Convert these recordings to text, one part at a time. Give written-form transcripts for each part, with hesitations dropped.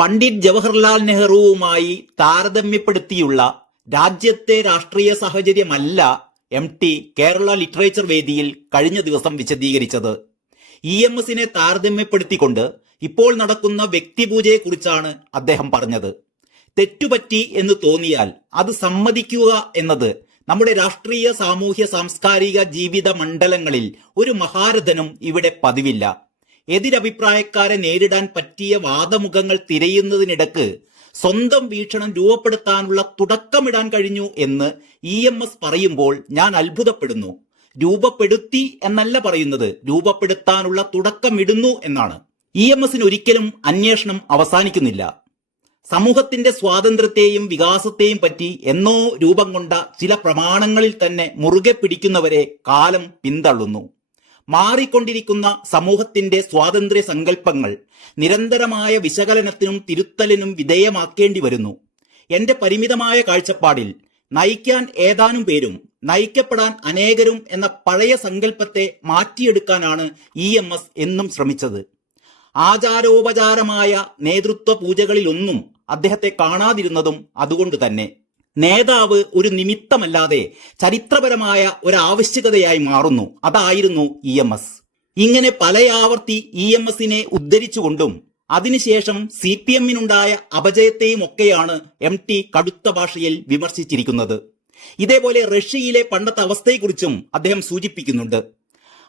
പണ്ഡിറ്റ് ജവഹർലാൽ നെഹ്റുവുമായി താരതമ്യപ്പെടുത്തിയുള്ള രാജ്യത്തെ രാഷ്ട്രീയ സാഹചര്യമല്ല MT കേരള ലിറ്ററേച്ചർ വേദിയിൽ കഴിഞ്ഞ ദിവസം വിശദീകരിച്ചത്. EMSനെ താരതമ്യപ്പെടുത്തിക്കൊണ്ട് ഇപ്പോൾ നടക്കുന്ന വ്യക്തിപൂജയെക്കുറിച്ചാണ് അദ്ദേഹം പറഞ്ഞത്. തെറ്റുപറ്റി എന്ന് തോന്നിയാൽ അത് സമ്മതിക്കുക എന്നത് നമ്മുടെ രാഷ്ട്രീയ സാമൂഹ്യ സാംസ്കാരിക ജീവിത മണ്ഡലങ്ങളിൽ ഒരു മഹാരഥനും ഇവിടെ പതിവില്ല. എതിരഭിപ്രായക്കാരെ നേരിടാൻ പറ്റിയ വാദമുഖങ്ങൾ തിരയുന്നതിനിടക്ക് സ്വന്തം വീക്ഷണം രൂപപ്പെടുത്താനുള്ള തുടക്കമിടാൻ കഴിഞ്ഞു എന്ന് EMS പറയുമ്പോൾ ഞാൻ അത്ഭുതപ്പെടുന്നു. രൂപപ്പെടുത്തി എന്നല്ല പറയുന്നത്, രൂപപ്പെടുത്താനുള്ള തുടക്കമിടുന്നു എന്നാണ്. EMSന് ഒരിക്കലും അന്വേഷണം അവസാനിക്കുന്നില്ല. സമൂഹത്തിന്റെ സ്വാതന്ത്ര്യത്തെയും വികാസത്തെയും പറ്റി എന്നോ രൂപം കൊണ്ട ചില പ്രമാണങ്ങളിൽ തന്നെ മുറുകെ പിടിക്കുന്നവരെ കാലം പിന്തള്ളുന്നു. മാറിക്കൊണ്ടിരിക്കുന്ന സമൂഹത്തിന്റെ സ്വാതന്ത്ര്യ സങ്കല്പങ്ങൾ നിരന്തരമായ വിശകലനത്തിനും തിരുത്തലിനും വിധേയമാക്കേണ്ടി വരുന്നു. എന്റെ പരിമിതമായ കാഴ്ചപ്പാടിൽ നയിക്കാൻ ഏതാനും പേരും നയിക്കപ്പെടാൻ അനേകരും എന്ന പഴയ സങ്കല്പത്തെ മാറ്റിയെടുക്കാനാണ് EMS എന്നും ശ്രമിച്ചത്. ആചാരോപചാരമായ നേതൃത്വ പൂജകളിലൊന്നും അദ്ദേഹത്തെ കാണാതിരുന്നതും അതുകൊണ്ട് തന്നെ. നേതാവ് ഒരു നിമിത്തമല്ലാതെ ചരിത്രപരമായ ഒരാവശ്യകതയായി മാറുന്നു. അതായിരുന്നു EMS. ഇങ്ങനെ പലയാവർത്തി EMSനെ ഉദ്ധരിച്ചുകൊണ്ടും അതിനുശേഷം CPMനുണ്ടായ അപജയത്തെയും ഒക്കെയാണ് MT കടുത്ത ഭാഷയിൽ വിമർശിച്ചിരിക്കുന്നത്. ഇതേപോലെ റഷ്യയിലെ പണ്ടത്തെ അവസ്ഥയെക്കുറിച്ചും അദ്ദേഹം സൂചിപ്പിക്കുന്നുണ്ട്.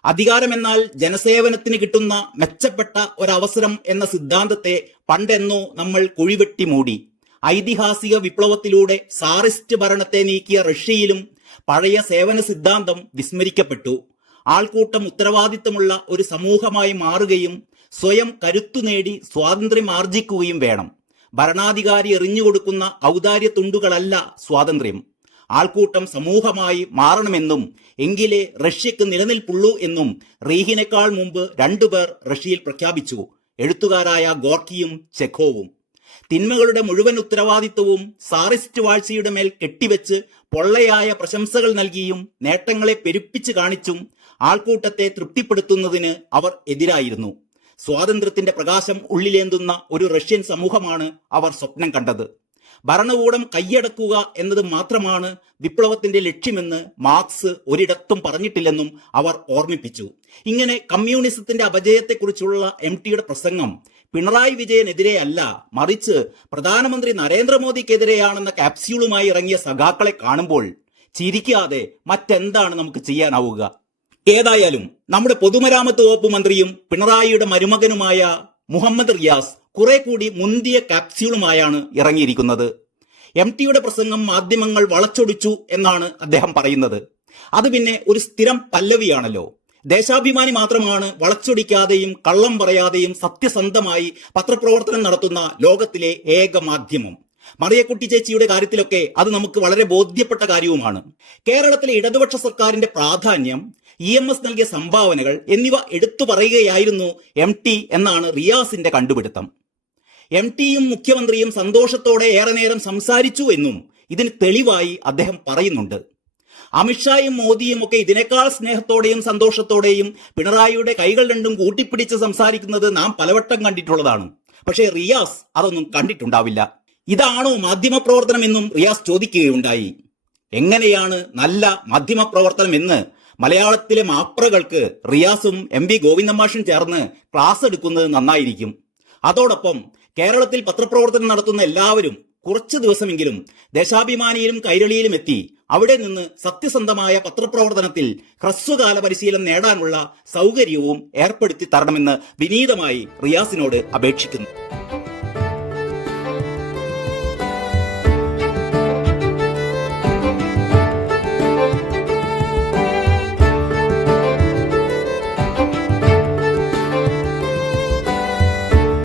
അധികാരമെന്നാൽ ജനസേവനത്തിന് കിട്ടുന്ന മെച്ചപ്പെട്ട ഒരവസരം എന്ന സിദ്ധാന്തത്തെ പണ്ടെന്നോ നമ്മൾ കുഴിവെട്ടി മൂടി. ഐതിഹാസിക വിപ്ലവത്തിലൂടെ സാറിസ്റ്റ് ഭരണത്തെ നീക്കിയ റഷ്യയിലും പഴയ സേവന സിദ്ധാന്തം വിസ്മരിക്കപ്പെട്ടു. ആൾക്കൂട്ടം ഉത്തരവാദിത്തമുള്ള ഒരു സമൂഹമായി മാറുകയും സ്വയം കരുത്തു നേടി സ്വാതന്ത്ര്യം ആർജിക്കുകയും വേണം. ഭരണാധികാരി എറിഞ്ഞുകൊടുക്കുന്ന ഔദാര്യ തുണ്ടുകളല്ല സ്വാതന്ത്ര്യം. ആൾക്കൂട്ടം സമൂഹമായി മാറണമെന്നും എങ്കിലേ റഷ്യക്ക് നിലനിൽപ്പുള്ളൂ എന്നും റീഹിനേക്കാൾ മുമ്പ് രണ്ടുപേർ റഷ്യയിൽ പ്രഖ്യാപിച്ചു, എഴുത്തുകാരായ ഗോർക്കിയും ചെഖോവും. തിന്മകളുടെ മുഴുവൻ ഉത്തരവാദിത്വവും സാറിസ്റ്റ് വാഴ്ചയുടെ മേൽ കെട്ടിവെച്ച് പൊള്ളയായ പ്രശംസകൾ നൽകിയും നേട്ടങ്ങളെ പെരുപ്പിച്ച് കാണിച്ചും ആൾക്കൂട്ടത്തെ തൃപ്തിപ്പെടുത്തുന്നതിന് അവർ എതിരായിരുന്നു. സ്വാതന്ത്ര്യത്തിന്റെ പ്രകാശം ഉള്ളിലേന്തുന്ന ഒരു റഷ്യൻ സമൂഹമാണ് അവർ സ്വപ്നം കണ്ടത്. ഭരണകൂടം കൈയടക്കുക എന്നത് മാത്രമാണ് വിപ്ലവത്തിന്റെ ലക്ഷ്യമെന്ന് മാർക്സ് ഒരിടത്തും പറഞ്ഞിട്ടില്ലെന്നും അവർ ഓർമ്മിപ്പിച്ചു. ഇങ്ങനെ കമ്മ്യൂണിസത്തിന്റെ അപജയത്തെക്കുറിച്ചുള്ള MTയുടെ പ്രസംഗം പിണറായി വിജയനെതിരെ അല്ല, മറിച്ച് പ്രധാനമന്ത്രി നരേന്ദ്രമോദിക്കെതിരെയാണെന്ന ക്യാപ്സ്യൂളുമായി ഇറങ്ങിയ സഖാക്കളെ കാണുമ്പോൾ ചിരിക്കാതെ മറ്റെന്താണ് നമുക്ക് ചെയ്യാനാവുക? ഏതായാലും നമ്മുടെ പൊതുമരാമത്ത് വകുപ്പ് മന്ത്രിയും പിണറായിയുടെ മരുമകനുമായ മുഹമ്മദ് റിയാസ് കുറെ കൂടി മുന്തിയ ക്യാപ്സ്യൂളുമായാണ് ഇറങ്ങിയിരിക്കുന്നത്. MTയുടെ പ്രസംഗം മാധ്യമങ്ങൾ വളച്ചൊടിച്ചു എന്നാണ് അദ്ദേഹം പറയുന്നത്. അത് പിന്നെ ഒരു സ്ഥിരം പല്ലവിയാണല്ലോ. ദേശാഭിമാനി മാത്രമാണ് വളച്ചൊടിക്കാതെയും കള്ളം പറയാതെയും സത്യസന്ധമായി പത്രപ്രവർത്തനം നടത്തുന്ന ലോകത്തിലെ ഏക മാധ്യമം. മറിയക്കുട്ടി ചേച്ചിയുടെ കാര്യത്തിലൊക്കെ അത് നമുക്ക് വളരെ ബോധ്യപ്പെട്ട കാര്യവുമാണ്. കേരളത്തിലെ ഇടതുപക്ഷ സർക്കാരിന്റെ പ്രാധാന്യം, EMS നൽകിയ സംഭാവനകൾ എന്നിവ എടുത്തു പറയുകയായിരുന്നു MT എന്നാണ് റിയാസിന്റെ കണ്ടുപിടുത്തം. MTയും മുഖ്യമന്ത്രിയും സന്തോഷത്തോടെ ഏറെ നേരം സംസാരിച്ചു എന്നും ഇതിന് തെളിവായി അദ്ദേഹം പറയുന്നുണ്ട്. അമിത്ഷായും മോദിയും ഒക്കെ ഇതിനേക്കാൾ സ്നേഹത്തോടെയും സന്തോഷത്തോടെയും പിണറായിയുടെ കൈകൾ രണ്ടും കൂട്ടിപ്പിടിച്ച് സംസാരിക്കുന്നത് നാം പലവട്ടം കണ്ടിട്ടുള്ളതാണ്. പക്ഷേ റിയാസ് അതൊന്നും കണ്ടിട്ടുണ്ടാവില്ല. ഇതാണോ മാധ്യമപ്രവർത്തനം എന്നും റിയാസ് ചോദിക്കുകയുണ്ടായി. എങ്ങനെയാണ് നല്ല മാധ്യമപ്രവർത്തനം എന്ന് മലയാളത്തിലെ മാപ്രകൾക്ക് റിയാസും MV ഗോവിന്ദൻ മാഷും ചേർന്ന് ക്ലാസ് എടുക്കുന്നത് നന്നായിരിക്കും. അതോടൊപ്പം കേരളത്തിൽ പത്രപ്രവർത്തനം നടത്തുന്ന എല്ലാവരും കുറച്ചു ദിവസമെങ്കിലും ദേശാഭിമാനിയിലും കൈരളിയിലും എത്തി അവിടെ നിന്ന് സത്യസന്ധമായ പത്രപ്രവർത്തനത്തിൽ ഹ്രസ്വകാല പരിശീലനം നേടാനുള്ള സൗകര്യവും ഏർപ്പെടുത്തി തരണമെന്ന് വിനീതമായി റിയാസിനോട് അപേക്ഷിക്കുന്നു.